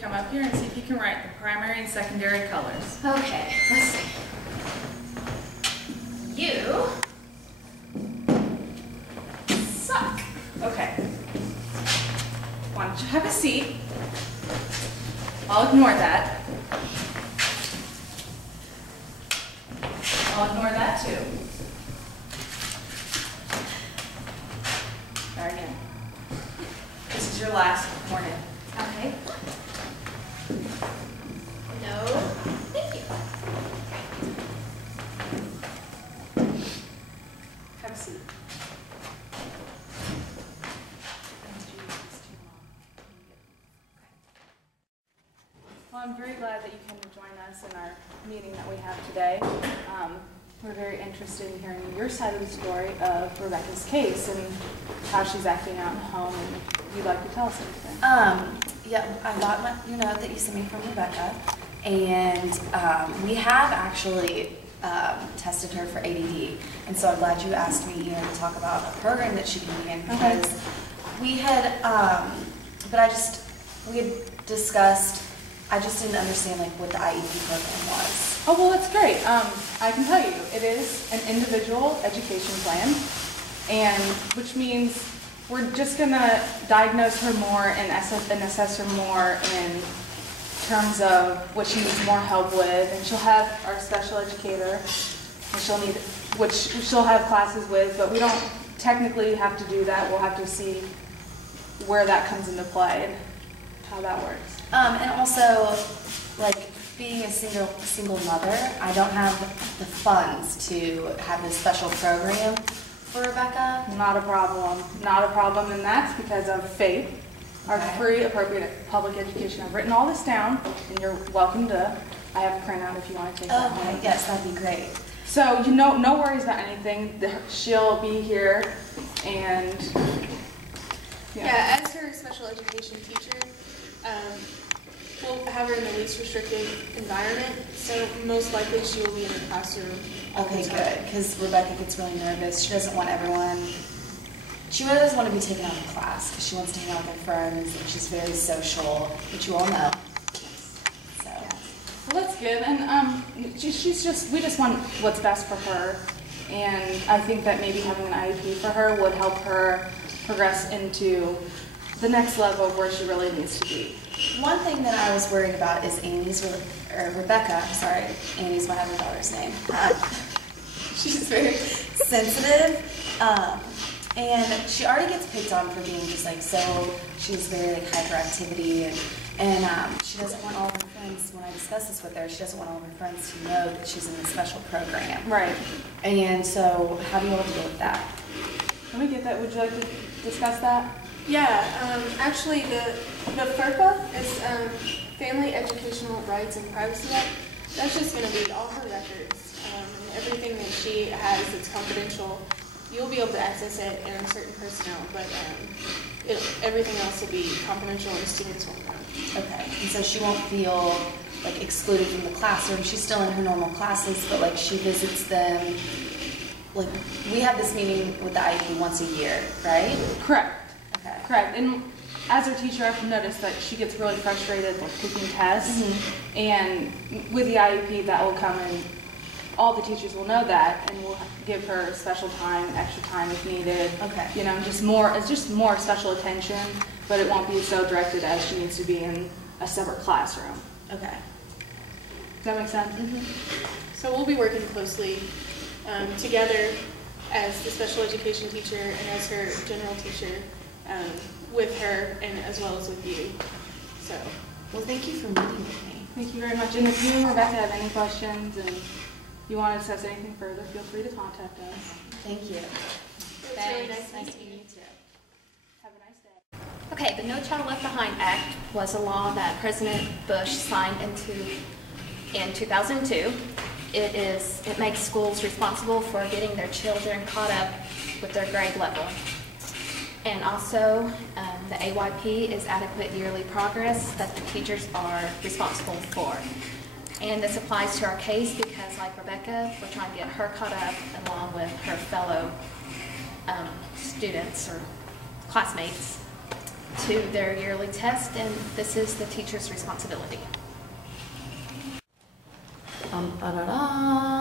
Come up here and see if you can write the primary and secondary colors. Okay, let's see. You suck. Okay. Why don't you have a seat? I'll ignore that. I'll ignore that too. Try again. This is your last warning. Okay. No, thank you. Have a seat. Well, I'm very glad that you came to join us in our meeting that we have today. We're very interested in hearing your side of the story of Rebecca's case and how she's acting out in home, and you'd like to tell us anything. Yeah, I got your note that you sent me from Rebecca, and we have actually tested her for ADD, and so I'm glad you asked me here to talk about a program that she can be in, because we had, we had discussed, I just didn't understand like what the IEP program was. Oh, well, that's great. I can tell you, it is an individual education plan, and which means we're just going to diagnose her more and assess her more in terms of what she needs more help with, and she'll have our special educator, and which she'll have classes with, but we don't technically have to do that. We'll have to see where that comes into play and how that works. And also, like, being a single mother, I don't have the funds to have this special program for Rebecca. Not a problem. Not a problem, and that's because of FAPE, our free appropriate public education. I've written all this down, and you're welcome to. I have a printout if you want to take that. Okay, yes, that'd be great. So no worries about anything. She'll be here, and yeah, as her special education teacher, we'll have her in the least restricted environment, so most likely she will be in the classroom. Okay, good, because Rebecca gets really nervous. She doesn't want she really doesn't want to be taken out of class, because she wants to hang out with her friends, and she's very social, which you all know. So. Well, that's good, and we just want what's best for her, and I think that maybe having an IEP for her would help her progress into the next level of where she really needs to be. One thing that I was worried about is Rebecca, sorry, Amy's my other daughter's name. She's very sensitive, and she already gets picked on for being just like she's very like hyperactivity, and she doesn't want all of her friends, when I discuss this with her, she doesn't want all of her friends to know that she's in a special program. Right. And so how do you all deal with that? Let me get that. Would you like to discuss that? Yeah, actually the FERPA is Family Educational Rights and Privacy Act. That's just going to be all her records, and everything that she has that's confidential. You'll be able to access it and certain personnel, but everything else will be confidential and students won't know. Okay, and so she won't feel like excluded from the classroom. She's still in her normal classes, but like she visits them. Like we have this meeting with the IEP once a year, right? Correct. Okay. Correct. And as a teacher, I've noticed that she gets really frustrated with taking tests, and with the IEP, that will come in. All the teachers will know that, and we'll give her special time, extra time if needed. Okay. You know, it's just more special attention, but it won't be so directed as she needs to be in a separate classroom. Okay. Does that make sense? So we'll be working closely together as the special education teacher and as her general teacher with her and as well as with you. So, well, thank you for meeting with me. Thank you very much. And if you and Rebecca have any questions and you want to discuss anything further, feel free to contact us. Thank you. It's really nice meeting you too. Have a nice day. Okay, the No Child Left Behind Act was a law that President Bush signed in 2002. It makes schools responsible for getting their children caught up with their grade level. And also, the AYP is adequate yearly progress that the teachers are responsible for. And this applies to our case because, like Rebecca, we're trying to get her caught up along with her fellow students or classmates to their yearly test, and this is the teacher's responsibility. Ba-da-da.